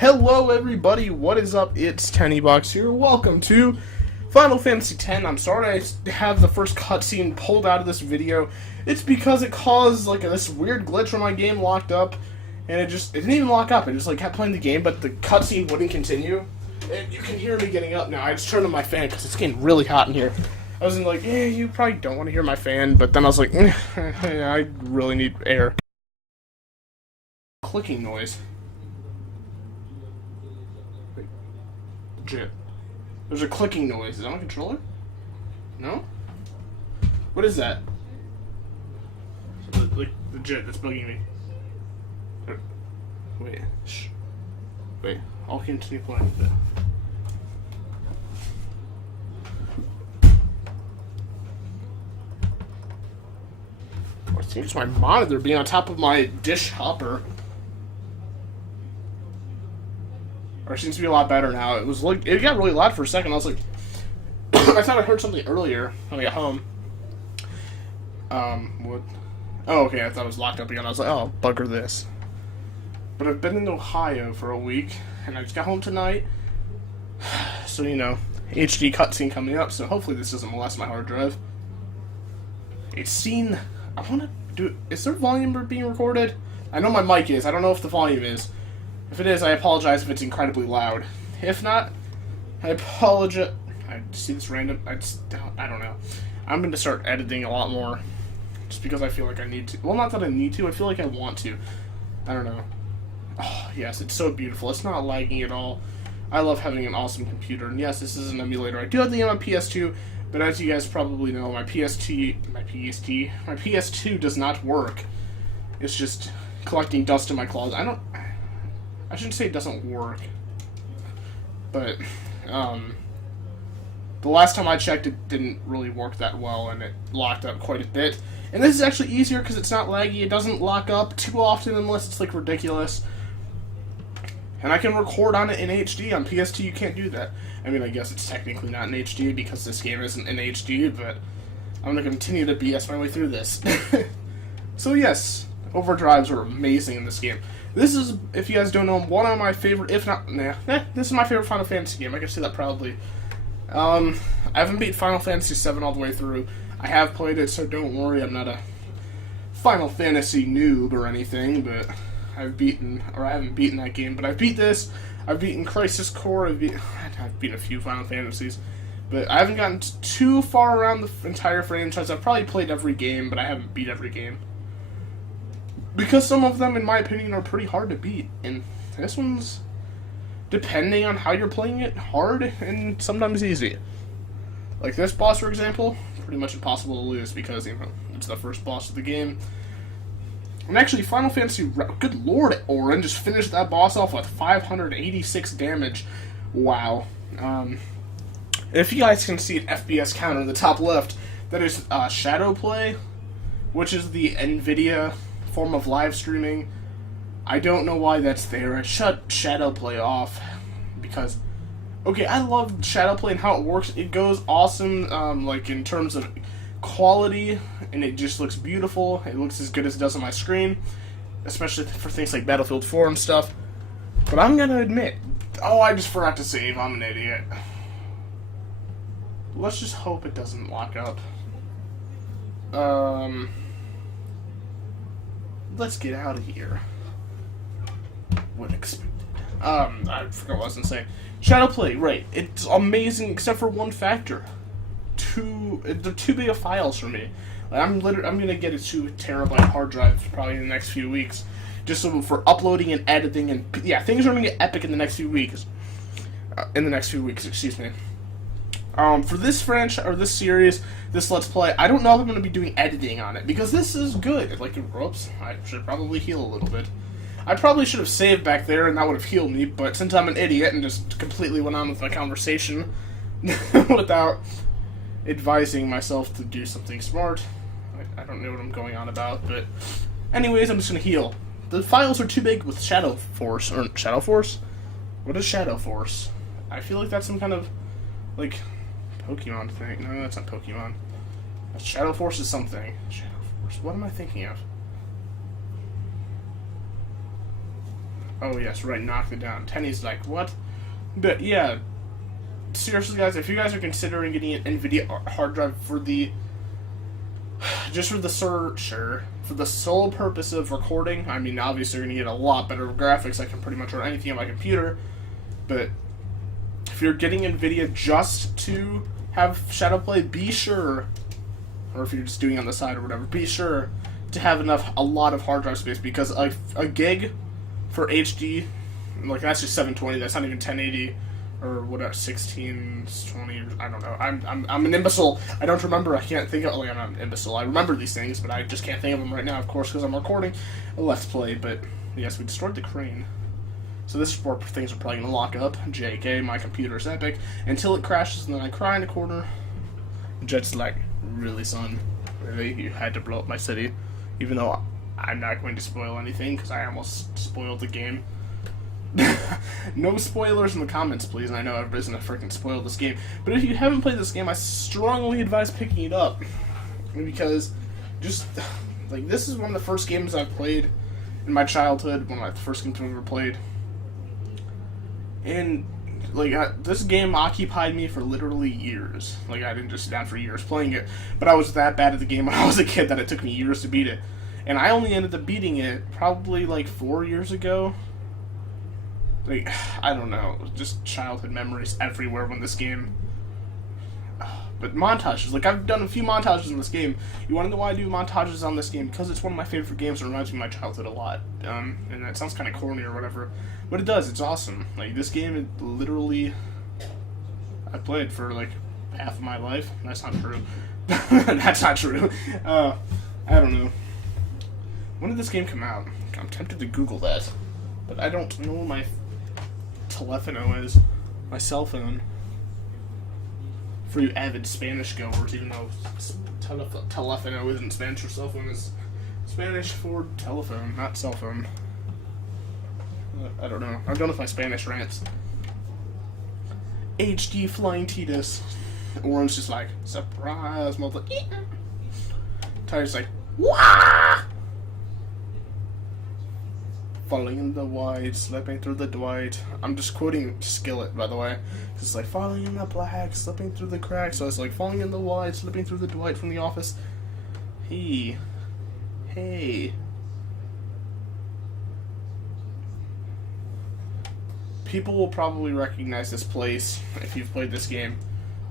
Hello everybody, what is up? It's TennyBox here. Welcome to Final Fantasy X. I'm sorry I have the first cutscene pulled out of this video. It's because it caused like this weird glitch where my game locked up, and it didn't even lock up. It just kept playing the game, but the cutscene wouldn't continue. And you can hear me getting up now. I just turned on my fan because it's getting really hot in here. I was like, you probably don't want to hear my fan, but then I was like, I really need air. Clicking noise. Legit. There's a clicking noise. Is that my controller? No? What is that? Legit, that's bugging me. Wait. Shh. Wait. I'll continue playing with it. I think it's my monitor being on top of my dish hopper. Or it seems to be a lot better now. It got really loud for a second. I was like, I thought I heard something earlier when I got home. What? Oh, okay. I thought it was locked up again. I was like, oh, bugger this. But I've been in Ohio for a week, and I just got home tonight. So, HD cutscene coming up. So hopefully this doesn't molest my hard drive. I want to do. Is there volume being recorded? I know my mic is. I don't know if the volume is. If it is, I apologize if it's incredibly loud. If not, I apologize. I see this random. I don't know. I'm going to start editing a lot more. Just because I feel like I need to. Well, not that I need to. I feel like I want to. I don't know. Oh, yes, it's so beautiful. It's not lagging at all. I love having an awesome computer. And yes, this is an emulator. I do have the game on PS2, but as you guys probably know, my PS2 does not work. It's just collecting dust in my closet. I shouldn't say it doesn't work, but the last time I checked, it didn't really work that well, and it locked up quite a bit. And this is actually easier because it's not laggy. It doesn't lock up too often unless it's ridiculous. And I can record on it in HD. On PS2, you can't do that. I mean, I guess it's technically not in HD because this game isn't in HD, but I'm going to continue to BS my way through this. So yes, overdrives are amazing in this game. This is, if you guys don't know, one of my favorite, if not, this is my favorite Final Fantasy game. I can say that proudly. I haven't beat Final Fantasy VII all the way through. I have played it, so don't worry, I'm not a Final Fantasy noob or anything, but I haven't beaten that game, but I've beat this. I've beaten Crisis Core. I've beaten a few Final Fantasies, but I haven't gotten too far around the entire franchise. I've probably played every game, but I haven't beat every game. Because some of them, in my opinion, are pretty hard to beat. And this one's, depending on how you're playing it, hard and sometimes easy. Like this boss, for example, pretty much impossible to lose because, it's the first boss of the game. And actually, Final Fantasy, good lord, Orin just finished that boss off with 586 damage. Wow. If you guys can see an FPS counter in the top left, that is Shadow Play, which is the NVIDIA form of live streaming. I don't know why that's there. I shut Shadowplay off because, okay, I love Shadowplay and how it works. It goes awesome, in terms of quality, and it just looks beautiful. It looks as good as it does on my screen, especially for things like Battlefield 4 and stuff. But I'm gonna admit, I just forgot to save. I'm an idiot. Let's just hope it doesn't lock up. Let's get out of here. What expected? I forgot what I was gonna say. Shadowplay, right? It's amazing, except for one factor. They're too big of files for me. I'm gonna get a 2 terabyte hard drive probably in the next few weeks, just so for uploading and editing and things are gonna get epic in the next few weeks. Excuse me. For this franchise, or this series, this Let's Play, I don't know if I'm going to be doing editing on it, because this is good. Whoops, I should probably heal a little bit. I probably should have saved back there, and that would have healed me, but since I'm an idiot and just completely went on with my conversation without advising myself to do something smart, I don't know what I'm going on about, but anyways, I'm just going to heal. The files are too big with Shadow Force. What is Shadow Force? I feel like that's some kind of, Pokemon thing. No, that's not Pokemon. Shadow Force is something. Shadow Force. What am I thinking of? Oh, yes, right, knocked it down. Tenny's like, what? But, yeah, seriously, guys, if you guys are considering getting an NVIDIA hard drive for the... just for the for the sole purpose of recording, I mean, obviously you're going to get a lot better graphics. I can pretty much run anything on my computer. But if you're getting NVIDIA just to have Shadowplay, be sure, or if you're just doing it on the side or whatever, be sure to have a lot of hard drive space, because a gig for HD, like that's just 720, that's not even 1080 or whatever, 1620, I don't know. I'm an imbecile. I don't remember. I can't think of. Like, I'm not an imbecile. I remember these things, but I just can't think of them right now. Of course, because I'm recording a Let's Play. But yes, we destroyed the crane. So this is where things are probably gonna lock up. JK, my computer is epic until it crashes, and then I cry in the corner. Jet's like, really, son? Really? You had to blow up my city, even though I'm not going to spoil anything because I almost spoiled the game. No spoilers in the comments, please. And I know everybody's gonna freaking spoil this game, but if you haven't played this game, I strongly advise picking it up, because just like this is one of the first games I've played in my childhood, one of the first games I've ever played, and like this game occupied me for literally years. Like I didn't just sit down for years playing it, but I was that bad at the game when I was a kid that it took me years to beat it, and I only ended up beating it probably like 4 years ago. Like, I don't know, just childhood memories everywhere when this game... But montages, like, I've done a few montages in this game. You want to know why I do montages on this game? Because it's one of my favorite games and it reminds me of my childhood a lot. And that sounds kind of corny or whatever, but it does, it's awesome. Like, this game, it literally... I played for, like, half of my life. That's not true. That's not true. I don't know. When did this game come out? I'm tempted to Google that, but I don't know my... Telefono is my cell phone. For you avid Spanish goers, even though telefono isn't Spanish, or cell phone is Spanish for telephone, not cell phone. I don't know. I'm done with my Spanish rants. HD Flying Titus. Orange just like, surprise, mother. Titus like, wah! Falling in the white, slipping through the Dwight. I'm just quoting Skillet, by the way. It's like, falling in the black, slipping through the cracks. So it's like, falling in the white, slipping through the Dwight from The Office. Hey. People will probably recognize this place if you've played this game.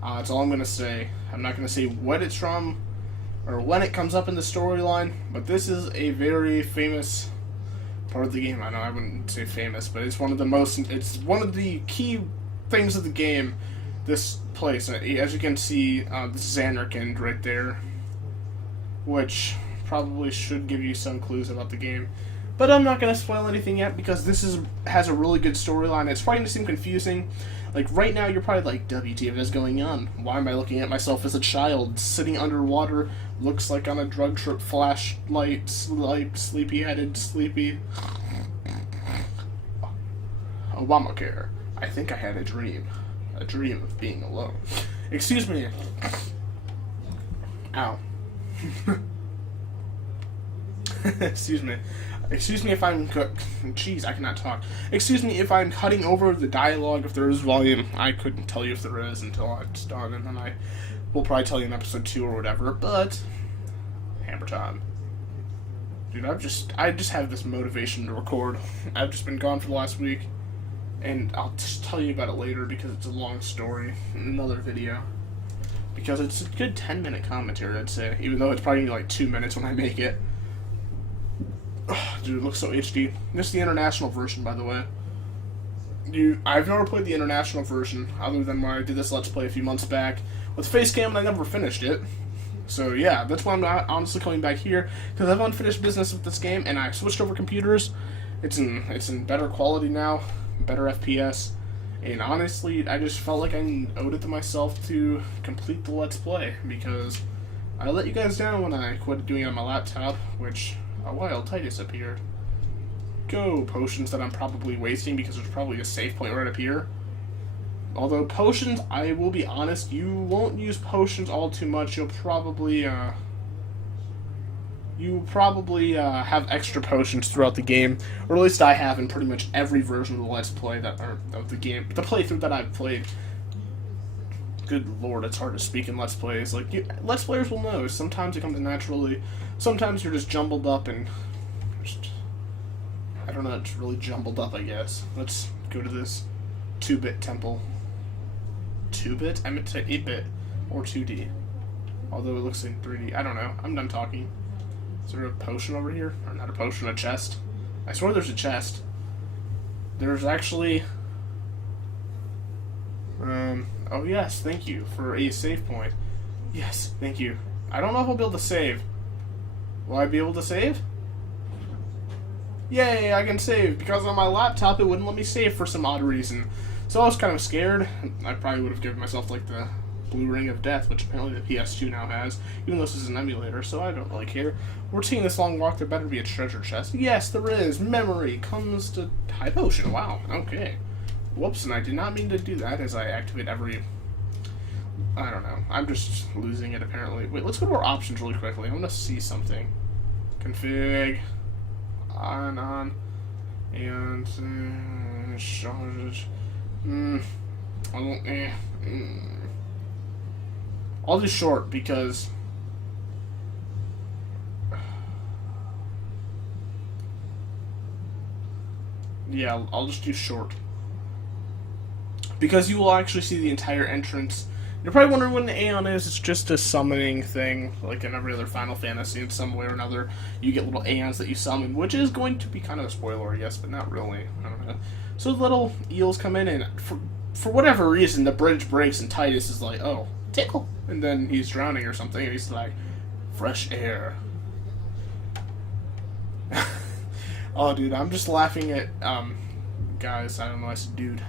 That's all I'm going to say. I'm not going to say what it's from or when it comes up in the storyline, but this is a very famous... part of the game. I know I wouldn't say famous, but it's one of the key things of the game, this place. As you can see, this Zanarkand right there, which probably should give you some clues about the game. But I'm not going to spoil anything yet, because this has a really good storyline. It's probably going to seem confusing. Like, right now, you're probably like, WTF is going on? Why am I looking at myself as a child, sitting underwater, looks like on a drug trip, flashlight, sleepy-headed, sleepy... Obamacare. I think I had a dream of being alone. Excuse me. Ow. Excuse me. Excuse me if I'm... Jeez, I cannot talk. Excuse me if I'm cutting over the dialogue, if there is volume. I couldn't tell you if there is until it's done, and then I will probably tell you in episode 2 or whatever, but... Hammer time. Dude, I just have this motivation to record. I've just been gone for the last week, and I'll just tell you about it later because it's a long story in another video. Because it's a good 10-minute commentary, I'd say, even though it's probably like 2 minutes when I make it. Dude, it looks so HD. This is the international version, by the way. I've never played the international version, other than when I did this Let's Play a few months back with Facecam, and I never finished it. So yeah, that's why I'm not honestly coming back here, because I've unfinished business with this game, and I switched over computers. It's in better quality now, better FPS, and honestly, I just felt like I owed it to myself to complete the Let's Play, because I let you guys down when I quit doing it on my laptop, which... A wild Titus appeared. Go, potions that I'm probably wasting because there's probably a save point right up here. Although potions, I will be honest, you won't use potions all too much. You'll probably, you probably have extra potions throughout the game, or at least I have in pretty much every version of the Let's Play of the game, the playthrough that I've played. Good lord, it's hard to speak in Let's Plays. Like, Let's Players will know. Sometimes it comes naturally. Sometimes you're just jumbled up and just, I don't know, it's really jumbled up, I guess. Let's go to this 2-bit temple. 2-bit? I meant to say 8-bit or 2D. Although it looks like 3D. I don't know. I'm done talking. Is there a potion over here? Or not a potion, a chest? I swear there's a chest. There's actually... oh yes, thank you for a save point. Yes, thank you. I don't know if I'll be able to save. Will I be able to save? Yay, I can save, because on my laptop it wouldn't let me save for some odd reason. So I was kind of scared. I probably would have given myself, like, the blue ring of death, which apparently the PS2 now has, even though this is an emulator, so I don't really care. We're taking this long walk, there better be a treasure chest. Yes, there is! Memory comes to high potion. Wow, okay. Whoops, and I did not mean to do that as I activate every... I don't know. I'm just losing it, apparently. Wait, let's go to our options really quickly. I want to see something. Config... on, and... I'll do short, because... yeah, I'll just do short. Because you will actually see the entire entrance. You're probably wondering what an Aeon is. It's just a summoning thing, like in every other Final Fantasy. In some way or another, you get little Aeons that you summon, which is going to be kind of a spoiler, I guess, but not really. I don't know. So the little eels come in, and for whatever reason, the bridge breaks, and Titus is like, oh, tickle. And then he's drowning or something, and he's like, fresh air. Oh, dude, I'm just laughing at, guys, I don't know, I said dude.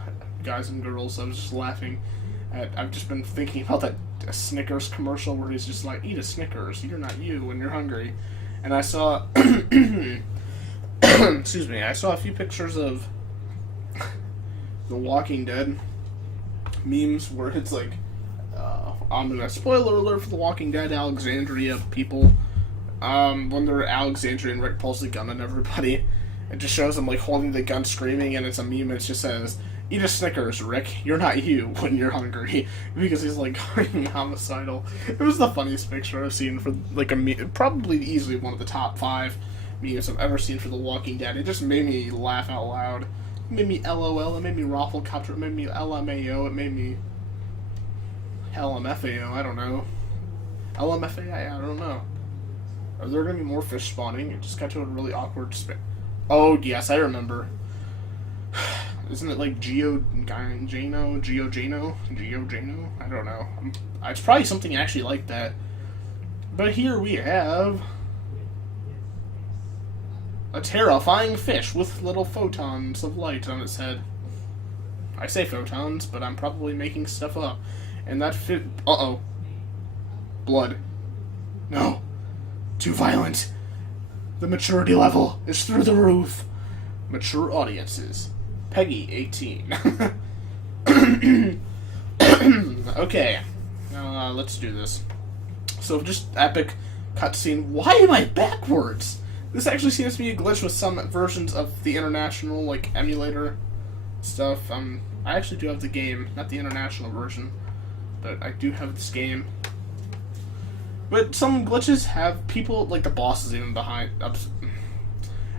Guys and girls, I was just laughing at... I've just been thinking about that Snickers commercial where he's just like, eat a Snickers, you're not you when you're hungry. And I saw... excuse me, I saw a few pictures of The Walking Dead memes where it's like, I'm gonna spoiler alert for The Walking Dead, Alexandria people, when they're at Alexandria and Rick pulls the gun on everybody, it just shows them like holding the gun screaming, and it's a meme and it just says, eat a Snickers, Rick. You're not you when you're hungry. Because he's, like, going homicidal. It was the funniest picture I've seen for, like, a meme. Probably easily one of the top 5 memes I've ever seen for The Walking Dead. It just made me laugh out loud. It made me LOL. It made me Rafflecopter. It made me LMAO. It made me LMFAO. I don't know. LMFAO? I don't know. Are there going to be more fish spawning? It just got to a really awkward spin. Oh, yes, I remember. Isn't it like Geo Jano? I don't know. It's probably something actually like that. But here we have a terrifying fish with little photons of light on its head. I say photons, but I'm probably making stuff up. And that uh-oh. Blood. No. Too violent. The maturity level is through the roof. Mature audiences. Peggy, 18. Okay. Let's do this. So, just epic cutscene. Why am I backwards? This actually seems to be a glitch with some versions of the international, like, emulator stuff. I actually do have the game, not the international version, but I do have this game. But some glitches have people, like the bosses even behind.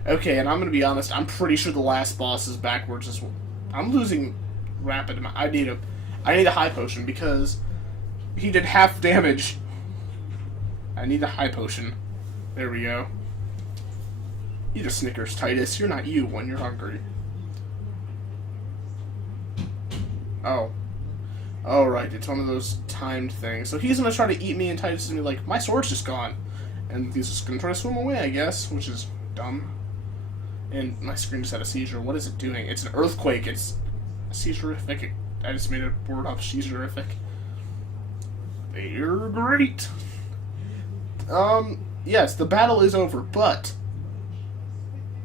Okay, and I'm gonna be honest, I'm pretty sure the last boss is backwards as well. I'm losing rapid amount. I need a high potion because he did half damage. I need a high potion. There we go. Eat a Snickers, Titus. You're not you when you're hungry. Oh. Oh, right. It's one of those timed things. So he's going to try to eat me, and Titus is going to be like, my sword's just gone. And he's just going to try to swim away, I guess, which is dumb. And my screen just had a seizure. What is it doing? It's an earthquake. It's a seizure-ific. I just made a word up. Seizure-ific. They're great. Yes, the battle is over, but...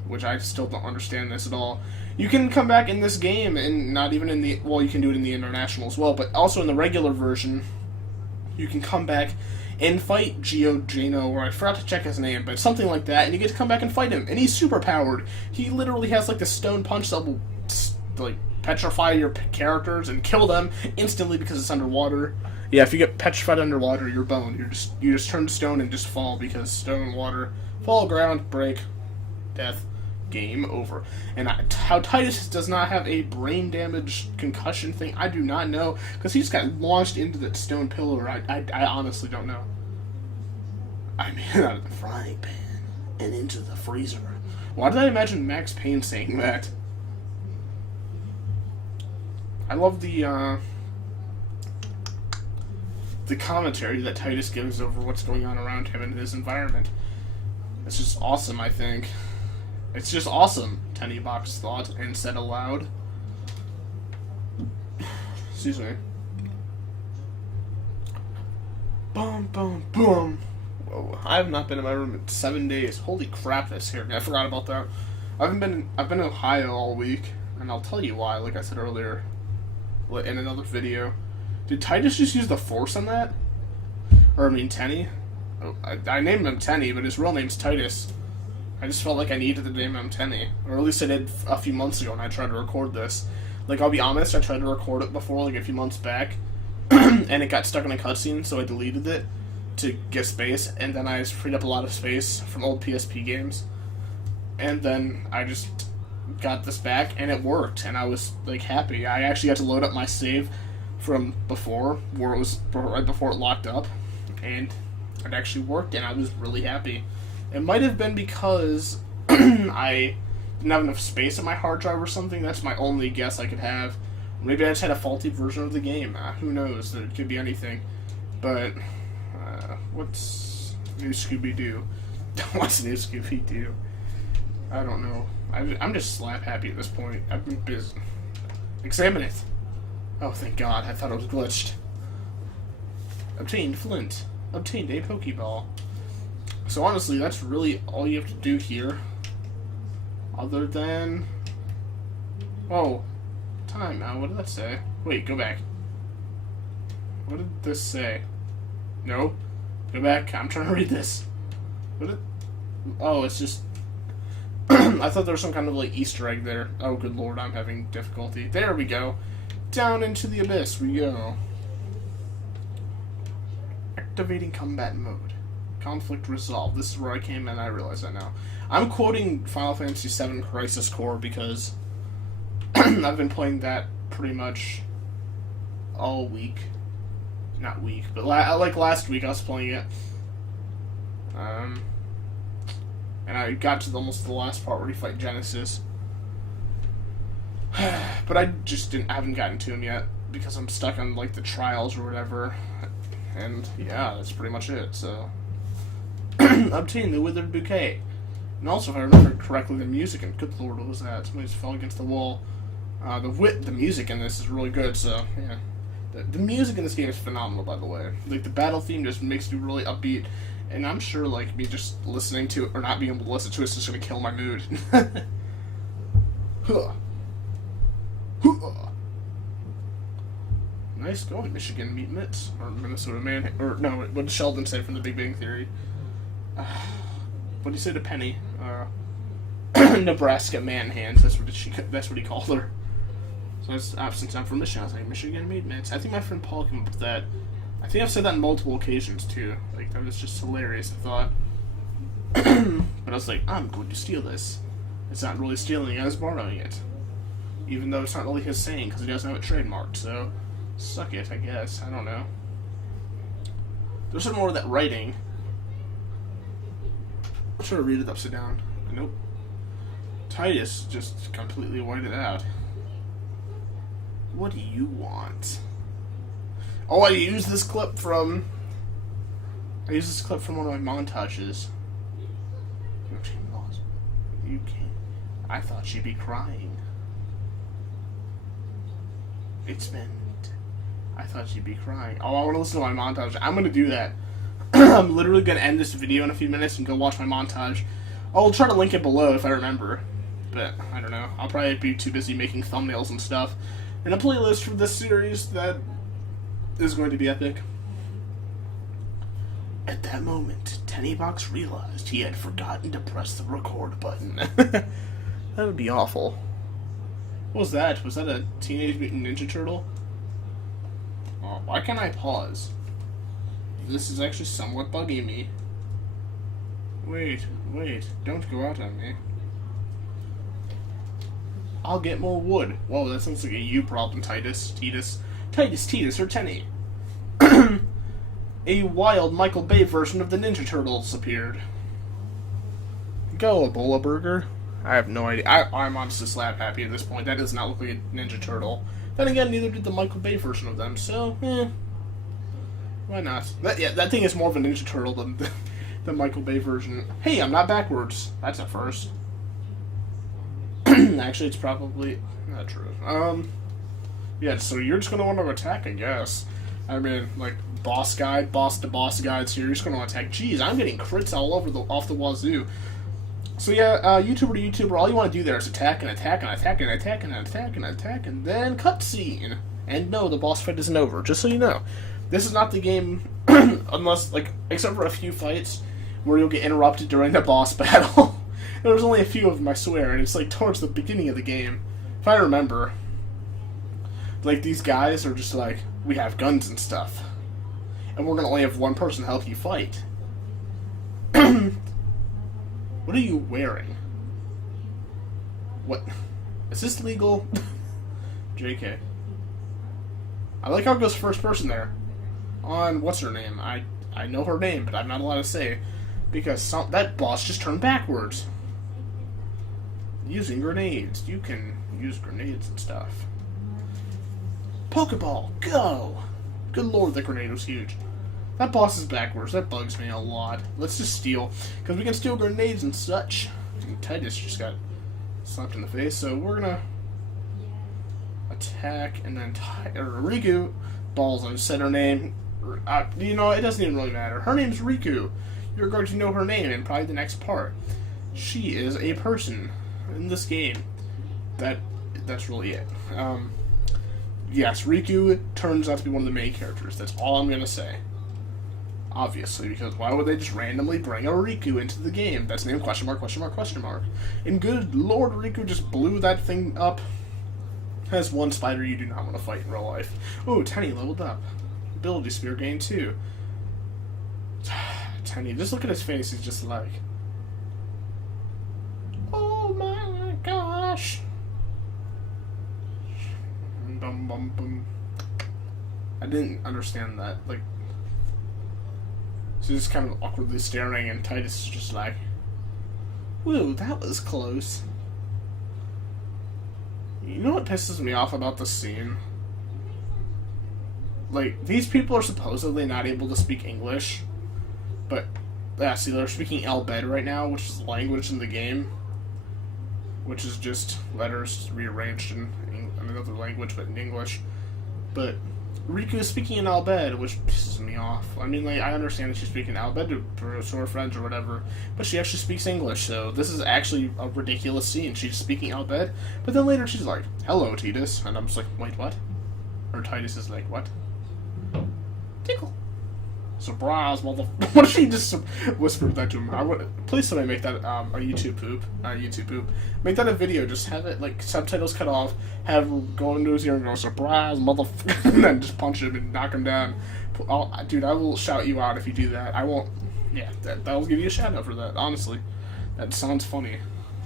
which I still don't understand this at all. You can come back in this game, and not even in the... well, you can do it in the international as well, but also in the regular version, you can come back and fight Geno, or I forgot to check his name, but something like that, and you get to come back and fight him, and he's super powered. He literally has like the stone punch that will like petrify your characters and kill them instantly because it's underwater. Yeah, if you get petrified underwater, you're boned. You just turn to stone and just fall because stone, water, fall, ground, break, death, game over. And how Titus does not have a brain damage concussion thing, I do not know, because he just got launched into that stone pillar. I honestly don't know. I mean, out of the frying pan and into the freezer. Why did I imagine Max Payne saying that? I love the commentary that Titus gives over what's going on around him and his environment. It's just awesome, I think. It's just awesome, Tenny Box thought and said aloud. Excuse me. Boom, boom, boom. Whoa, I have not been in my room in 7 days. Holy crap, that's scary. I forgot about that. I've been in Ohio all week, and I'll tell you why, like I said earlier in another video. Did Titus just use the Force on that? Or, I mean, Tenny? Oh, I named him Tenny, but his real name's Titus. I just felt like I needed to name him Tenny. Or at least I did a few months ago when I tried to record this. Like, I'll be honest, I tried to record it before, like, a few months back, and it got stuck in a cutscene, so I deleted it to get space, and then I freed up a lot of space from old PSP games. And then I just got this back, and it worked, and I was, like, happy. I actually had to load up my save from before, where it was right before it locked up, and it actually worked, and I was really happy. It might have been because I didn't have enough space on my hard drive or something. That's my only guess I could have. Maybe I just had a faulty version of the game. Who knows? It could be anything. But, what's new Scooby-Doo? What's new Scooby-Doo? I don't know. I'm just slap happy at this point. I've been busy. Examine it. Oh, thank God. I thought it was glitched. Obtained Flint. Obtained a Pokeball. So honestly, that's really all you have to do here. Other than... Oh. Time. What did that say? Wait, go back. What did this say? No. Go back. I'm trying to read this. What did... Oh, it's just... I thought there was some kind of, like, Easter egg there. Oh, good lord, I'm having difficulty. There we go. Down into the abyss we go. Activating combat mode. Conflict resolved. This is where I came in, I realize that now. I'm quoting Final Fantasy VII Crisis Core because I've been playing that pretty much all week. Not week, but like last week I was playing it. And I got to almost the last part where you fight Genesis. But I just haven't gotten to him yet because I'm stuck on like the trials or whatever. And yeah, that's pretty much it, so. Obtain the Withered Bouquet. And also, if I remember correctly, the music, and good lord, what was that? Somebody just fell against the wall. The music in this is really good, so, yeah. The music in this game is phenomenal, by the way. Like, the battle theme just makes me really upbeat, and I'm sure, like, me just listening to it, or not being able to listen to it, is just gonna kill my mood. Huh. Huh. Nice going, Michigan Meat Mitts. Or Minnesota Man... Or, no, what did Sheldon say from The Big Bang Theory? What did he say to Penny? Nebraska Man Hands. That's what he called her. So since I'm from Michigan, I was like, Michigan Meat Mitts. I think my friend Paul came up with that. I think I've said that on multiple occasions, too. Like, that was just hilarious, I thought. But I was like, I'm going to steal this. It's not really stealing, I was borrowing it. Even though it's not really his saying, because he doesn't have it trademarked, so... Suck it, I guess. I don't know. There's some more of that writing. I'm trying to read it upside down. Nope. Titus just completely whited out. What do you want? Oh, I used this clip from... one of my montages. You can't... I thought she'd be crying. It's been... I thought she'd be crying. Oh, I want to listen to my montage. I'm going to do that. I'm literally going to end this video in a few minutes and go watch my montage. I'll try to link it below if I remember. But, I don't know. I'll probably be too busy making thumbnails and stuff. And a playlist for this series that is going to be epic. At that moment, Tennybox realized he had forgotten to press the record button. That would be awful. What was that? Was that a Teenage Mutant Ninja Turtle? Oh, why can't I pause? This is actually somewhat bugging me. Wait, don't go out on me. I'll get more wood. Whoa, that sounds like a you problem, Titus, or Tenny. A wild Michael Bay version of the Ninja Turtles appeared. Go, Ebola Burger. I have no idea. I'm honestly slap happy at this point. That does not look like a Ninja Turtle. Then again, neither did the Michael Bay version of them, so, why not? That thing is more of a Ninja Turtle than the Michael Bay version. Hey, I'm not backwards. That's a first. Actually, it's probably not true. Yeah, so you're just gonna want to attack, I guess. I mean, like, boss to boss guides here. You're just gonna attack. Jeez, I'm getting crits all over off the wazoo. So yeah, YouTuber to YouTuber, all you want to do there is attack and attack and attack and attack and attack and attack, and then cutscene. And no, the boss fight isn't over. Just so you know, this is not the game, unless except for a few fights where you'll get interrupted during the boss battle. There's only a few of them, I swear, and it's like towards the beginning of the game, if I remember. Like, these guys are just like, we have guns and stuff, and we're gonna only have one person help you fight. What are you wearing? What? Is this legal? JK. I like how it goes first person there. On, what's her name? I know her name, but I'm not allowed to say, because that boss just turned backwards. Using grenades. You can use grenades and stuff. Pokeball, go! Good lord, that grenade was huge. That boss is backwards. That bugs me a lot. Let's just steal, because we can steal grenades and such. And Titus just got slapped in the face, so we're gonna attack, and then Riku, balls, I just said her name. You know, it doesn't even really matter. Her name's Riku. You're going to know her name in probably the next part. She is a person in this game. That's really it. Yes, Riku turns out to be one of the main characters. That's all I'm gonna say. Obviously, because why would they just randomly bring a Riku into the game? That's named question mark, question mark, question mark. And good lord, Riku just blew that thing up. Has one spider you do not want to fight in real life. Oh, Tenny leveled up. Ability Spear gained 2. Tenny, just look at his face, he's just like, oh my gosh. Bum, bum, bum. I didn't understand that. Like, she's just kind of awkwardly staring, and Titus is just like, whoa, that was close. You know what pisses me off about this scene? Like, these people are supposedly not able to speak English, but, yeah, see, they're speaking Albed right now, which is the language in the game, which is just letters rearranged in another language, but in English. But Riku is speaking in Albed, which pisses me off. I mean, like, I understand that she's speaking Albed to her friends or whatever, but she actually speaks English, so this is actually a ridiculous scene. She's speaking Albed, but then later she's like, hello, Titus, and I'm just like, wait, what? Or Titus is like, what? Tickle. Surprise, mother... What if she just whispered that to him? Please somebody make that a YouTube poop. Make that a video. Just have it, like, subtitles cut off, have him go into his ear and go, surprise, mother... and then just punch him and knock him down. Dude, I will shout you out if you do that. I won't... Yeah, that'll give you a shout out for that, honestly. That sounds funny.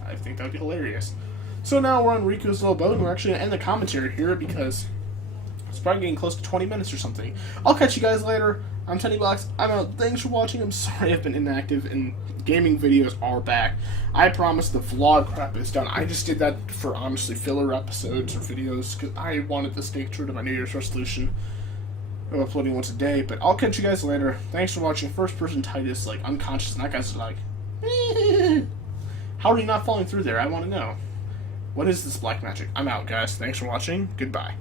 I think that would be hilarious. So now we're on Riku's little boat, and we're actually going to end the commentary here because it's probably getting close to 20 minutes or something. I'll catch you guys later. I'm Tennybox. I'm out. Thanks for watching. I'm sorry I've been inactive, and gaming videos are back. I promise the vlog crap is done. I just did that for, honestly, filler episodes or videos, because I wanted to stay true to my New Year's resolution of uploading once a day, but I'll catch you guys later. Thanks for watching. First person Titus, like, unconscious, and that guy's like, how are you not falling through there? I want to know. What is this black magic? I'm out, guys. Thanks for watching. Goodbye.